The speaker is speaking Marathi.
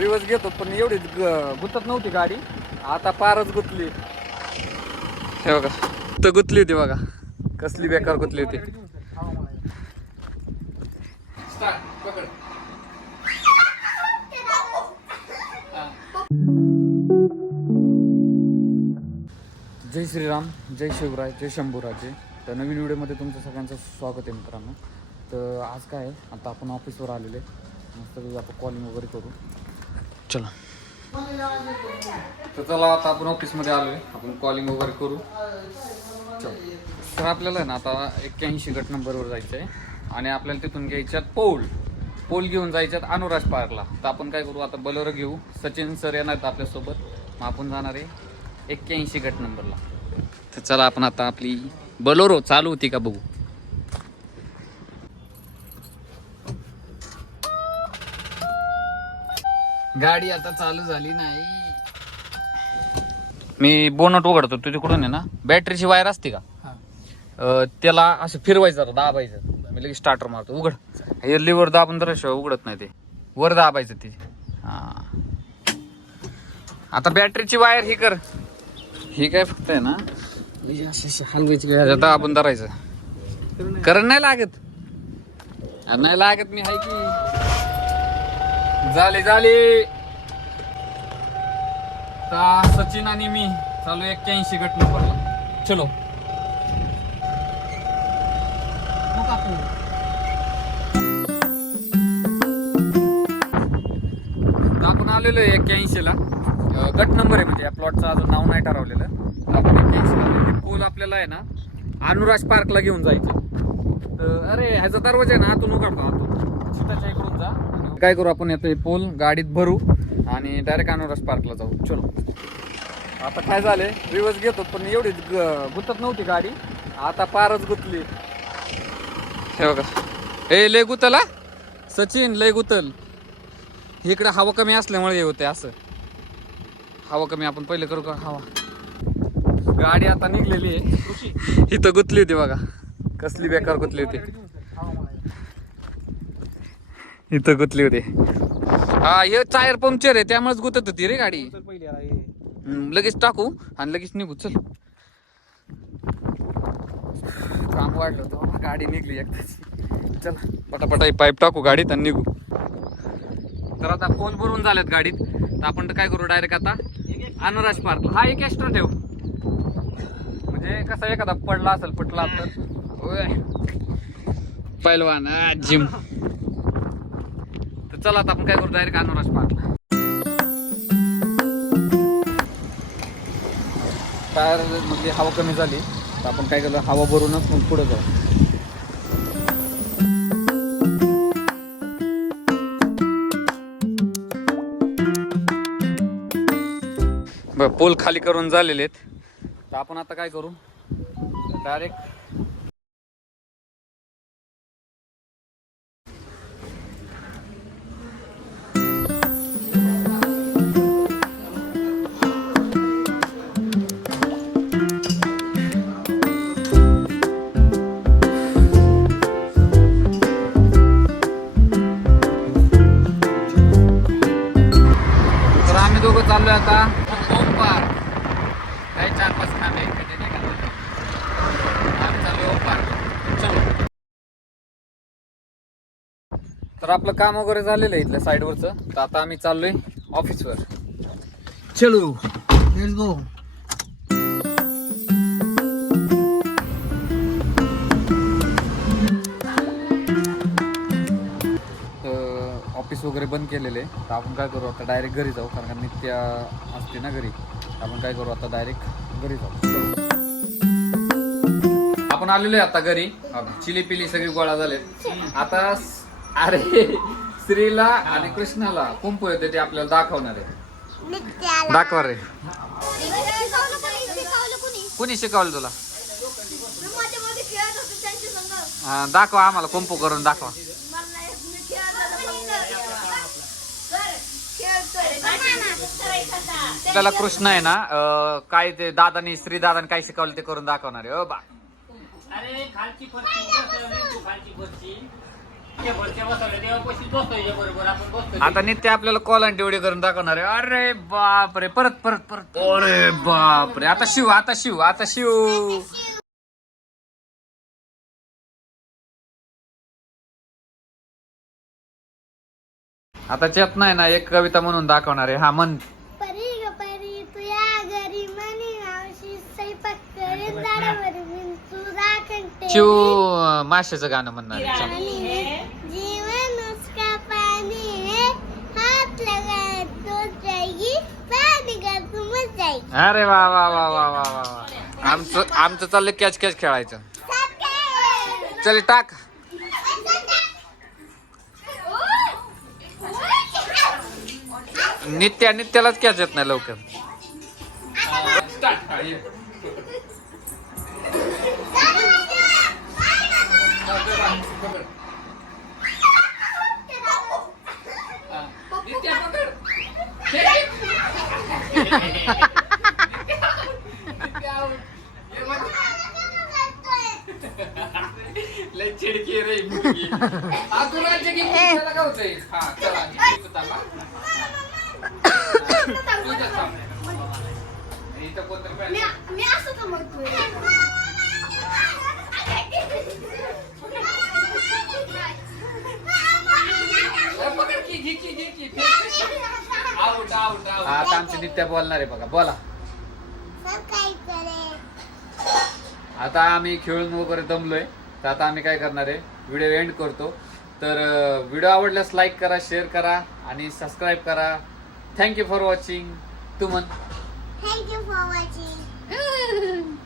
रिवर्स घेतो पण एवढी गुतत नव्हती गाडी, आता पारच गुतली. हे बघा तर गुतली होती बघा, कसली बेकार गुतली होती. जय श्रीराम, जय शिवराय, जय शंभूराजे. तर नवीन व्हिडिओमध्ये तुमचं सगळ्यांचं स्वागत आहे मित्रांनो. तर आज काय आहे, आता आपण ऑफिसवर आलेले, मस्त आपण कॉलिंग वगैरे करू. चला तर चला आता आपण ऑफिसमध्ये आलोय, आपण कॉलिंग वगैरे करू. तर आपल्याला आहे ना आता 81 गट नंबरवर जायचं आहे आणि आपल्याला तिथून घ्यायच्यात पोल घेऊन जायच्यात अनुराज पार्कला. तर आपण काय करू, आता बलोरो घेऊ. सचिन सर येणार आहेत आपल्यासोबत, मग आपण जाणार आहे 81 गट नंबरला. तर चला आपण आता आपली बलोरो चालू होती का बघू. गाडी आता चालू झाली नाही. मी बोनट उघडतो, तुझ्याकडून आहे ना बॅटरीची वायर असते का, त्याला असं फिरवायचं, दाबायचं. मी लगेच स्टार्टर मारतो. उघड, हे लिव्हर दाबून जरा उघडत नाही, ते वर दाबायचं ते. हा आता बॅटरीची वायर ही कर, ही काय फक्त आहे ना हलवायची, दाबून धरायचं. करंट नाही लागत, नाही लागत. मी हाय की झाले सचिन आणि मी चालू 81 गट नंबरला. चलो आपण आलेलो 81 ला. गट नंबर आहे, म्हणजे या प्लॉटचं अजून नाव नाही ठरवलेलं. आपण 81 ला पोल आपल्याला आहे ना अनुराज पार्कला घेऊन जायचं. तर अरे ह्याचा दरवाजा आहे ना आतून उघडतो, आतून सीताच्या इकडून जा. काय करू आपण, येतो पोल गाडीत भरू आणि डायरेक्ट अनुराज पार्कला जाऊ. चलो आता काय झाले, रिवर्स घेतो पण एवढी गुतत नव्हती गाडी, आता पारच गुतली. हे बघा, ए लय गुतल हा सचिन, लय गुतल. इकडे हवा कमी असल्यामुळे हे होते असं. हवा कमी, आपण पहिले करू का हवा. गाडी आता निघलेली आहे, इथं गुतली होती बघा, कसली बेकार गुतली होती. इथं गुतली होती. हा हे टायर पंक्चर आहे त्यामुळेच गुतत होती रे गाडी. लगेच टाकू आणि लगेच निघू. चल काम वाढलं होतं, गाडी निघली एकदाची. चल पटापटा पाईप टाकू गाडीत आणि निघू. तर आता पोल भरून झालेत गाडीत, तर आपण काय करू डायरेक्ट आता अनुराज पार्क. हा एक एक्स्ट्रा ठेव, म्हणजे कसा एखादा पडला असेल पटला तर पहिलवान जिम. तर चला आता आपण काय करू डायरेक्ट अनुराज पार्कला. टायर मध्ये हवा कमी झाली तर आपण काय केलं, हवा भरूनच मग पुढे जाऊ. पोल खाली करून झालेले आहेत, तर आपण आता काय करू डायरेक्ट चाललोय आता ओमपार. काही 4-5 खांबे आम्ही चाललोय ओमपार. चलो तर आपलं काम वगैरे झालेलं आहे इथल्या साईडवरचं, तर आता आम्ही चाललोय ऑफिसवर. चलो लेट्स गो. ऑफिस वगैरे बंद केलेले, तर आपण काय करू आता डायरेक्ट घरी जाऊ, कारण नित्या असते ना घरी. आपण काय करू आता डायरेक्ट घरी जाऊ. आपण आलेलो आहे आता घरी. चिली पिली सगळी गोळा झाले आता. अरे श्रीला आणि कृष्णाला कुंपू येते, ते आपल्याला दाखवणार आहे. दाखवा रे, कोणी शिकवलं तुला? दाखवा आम्हाला, कुंपू करून दाखवा. त्याला कृष्ण आहे ना, काय ते दादानी श्री दादानी काय शिकवलं ते करून दाखवणार आहे. बा अरे खालची फरची आता नित्य आपल्याला कॉल आणि तेवढे करून दाखवणार आहे. अरे बापरे, परत परत परत, अरे बापरे. आता शिव, आता शिव, आता शिव. आता चेत नाही ना, एक कविता म्हणून दाखवणार आहे. हा म्हण. परी ग परी तुया घरी मनी मावशी स्वयंपाक करून दारावर तू राखण शिव माशाचं गाणं म्हणणार आहे. चल. जीवन उसका पानी है हाथ लगा तो जाएगी पानी का तुम जाएगी. अरे वा वा वा वा वा वा वा. आमचं चाललंय कॅच कॅच खेळायचं. चल टाक. नित्यालाच कॅच येत नाही लवकर. लय चिडकी रे मुलगी. आतुराचे की त्याला का होतंय. हा चला इथं कोणतरी पाहिजे. मी असं का म्हणतोय. आता आमची नित्या बोलणार आहे बघा. बोला. आता आम्ही खेळून वगैरे दमलोय, तर आता आम्ही काय करणार आहे, व्हिडिओ एंड करतो. तर व्हिडिओ आवडल्यास लाईक करा, शेअर करा आणि सबस्क्राईब करा. Thank you for watching. तू म्हण. Thank you for watching.